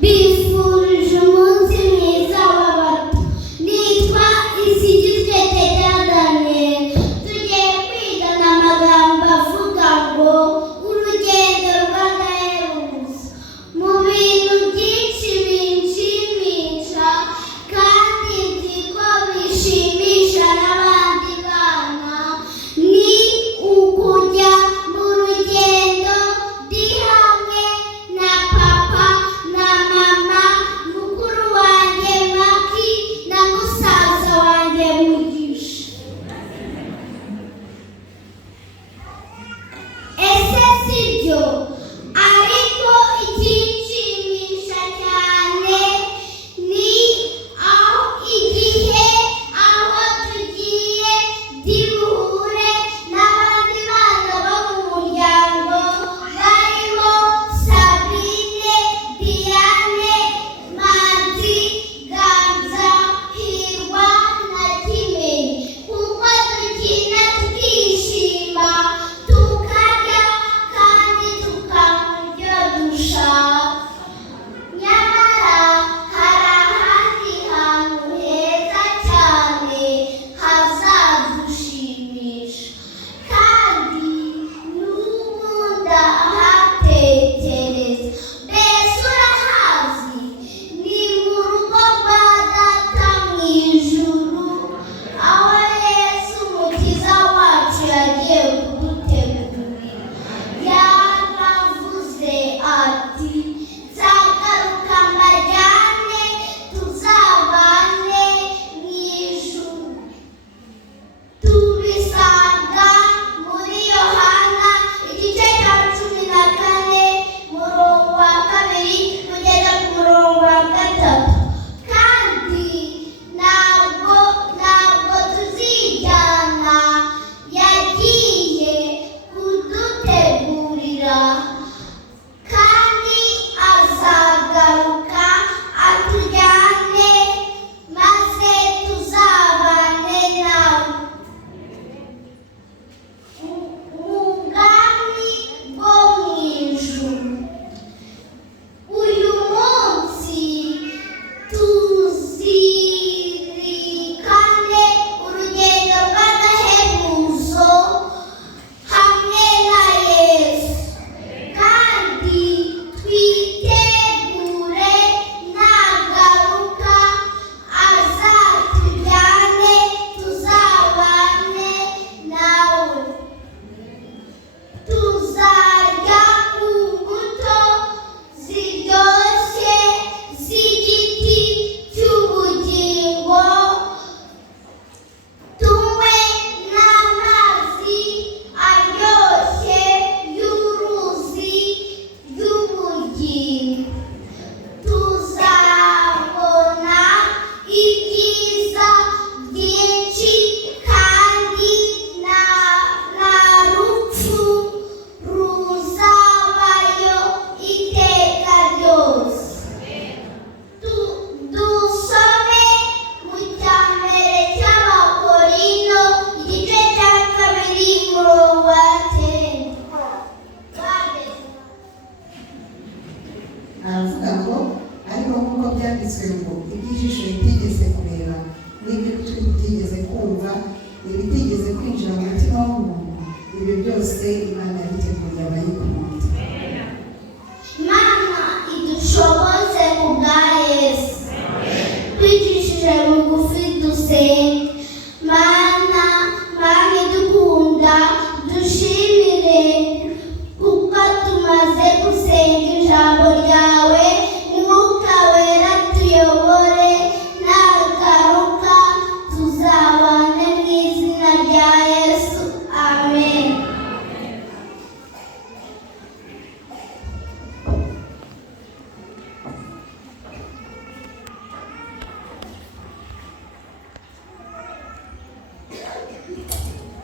bifurije umunsi mwiza w'abato. Nitwa Isigizwe Teta Daniel. Tugiye kwigana amagambo avuga ngo urugendo rw'agahebuzo. Mu bintu byinshi binshimisha kandi nzi ko bishimisha n'abandi bana, ni ukujya mu rugendo ndi hamwe na papa na mama, mukuru wanjye Maki na musaza wanjye Mugisha. Ese sibyo? Ariko ikinshimisha cyane ni igihe aho tugiye duhure n'abandi bana bo mu muryango barimo Sabine, Diane, Manzi, Ganza, Hirwa na Kimenyi, kuko dukina tukishima tukarya kandi tukanywa ibyo dushaka. Nyamara hari ahandi hantu heza cyane hazadushimisha, kandi n'ubu ndahatekereza. Mbese urahazi? Ni mu rugo rwa Data mu ijuru, aho Yesu Umukiza wacu yagiye kudutegurira. Yaravuze ati, nzagaruka mbajyane tuzabane mu ijuru. Tubisanga muri Yohana igice cya 14 murongo wa 2 kugeza ku murongo wa 3. Kandi ntabwo tuzijyana, yagiye kudutegurira, kandi azagaruka atujyane maze tuzabane nawe mu bwami bwo mu ijuru. Uyu munsi tuzirikane urugendo rw'agahebuzo hamwe na Yesu, kandi twitegure nagaruka azatujyane tuzabane nawe. Tuzarya ku mbuto ziryoshye z'igiti cy'ubugingo, tunywe n'amazi aryoshye y'uruzi rw'ubugingo. Tuzabona ibyiza byinshi, kandi nta rupfu ruzabayo iteka ryose. Dusome mu cyambere cy'Abakorinto igice cya 2 murongo wa 9. aravuga ngo ariko nk'uko byanditswe ngo iby'ijisho ritigeze kureba n'iby'ugutwi kutigeze kumva ibitigeze kwinjira mu mutima w'umuntu, ibyo byose Imana yabiteguriye abayikunda. Imana idushoboze ku bwa Yesu. Twicishije bugufi dusenge. Mana idukunda, dushimire